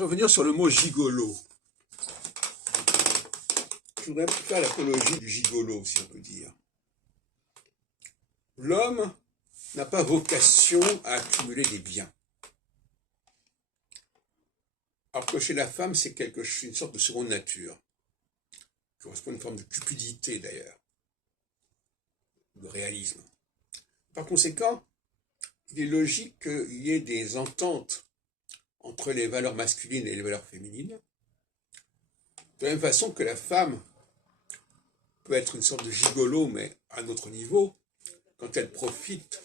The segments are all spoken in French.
revenir sur le mot gigolo. Je voudrais faire l'apologie du gigolo, si on peut dire. L'homme n'a pas vocation à accumuler des biens. Alors que chez la femme, c'est une sorte de seconde nature, qui correspond à une forme de cupidité d'ailleurs, de réalisme. Par conséquent, il est logique qu'il y ait des ententes entre les valeurs masculines et les valeurs féminines, de la même façon que la femme peut être une sorte de gigolo, mais à un autre niveau, quand elle profite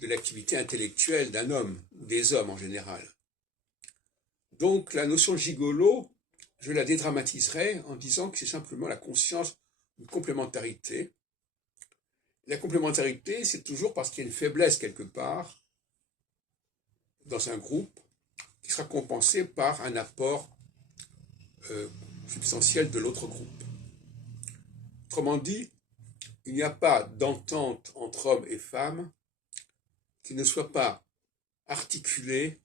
de l'activité intellectuelle d'un homme, ou des hommes en général. Donc la notion de gigolo, je la dédramatiserai en disant que c'est simplement la conscience d'une complémentarité. La complémentarité, c'est toujours parce qu'il y a une faiblesse quelque part dans un groupe qui sera compensée par un apport substantiel de l'autre groupe. Autrement dit, il n'y a pas d'entente entre hommes et femmes qui ne soit pas articulée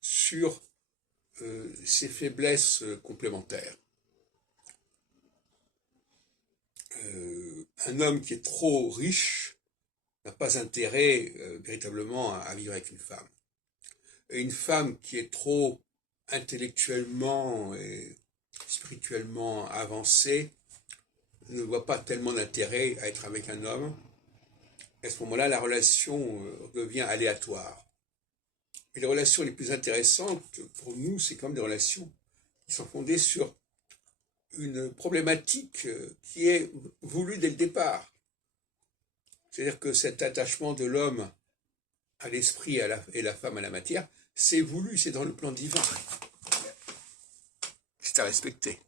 sur ces faiblesses complémentaires. Un homme qui est trop riche n'a pas intérêt véritablement à vivre avec une femme. Et une femme qui est trop intellectuellement et spirituellement avancée ne voit pas tellement d'intérêt à être avec un homme. À ce moment-là, la relation devient aléatoire. Et les relations les plus intéressantes pour nous, c'est quand même des relations qui sont fondées sur une problématique qui est voulue dès le départ. C'est-à-dire que cet attachement de l'homme à l'esprit et la femme à la matière, c'est voulu, c'est dans le plan divin. C'est à respecter.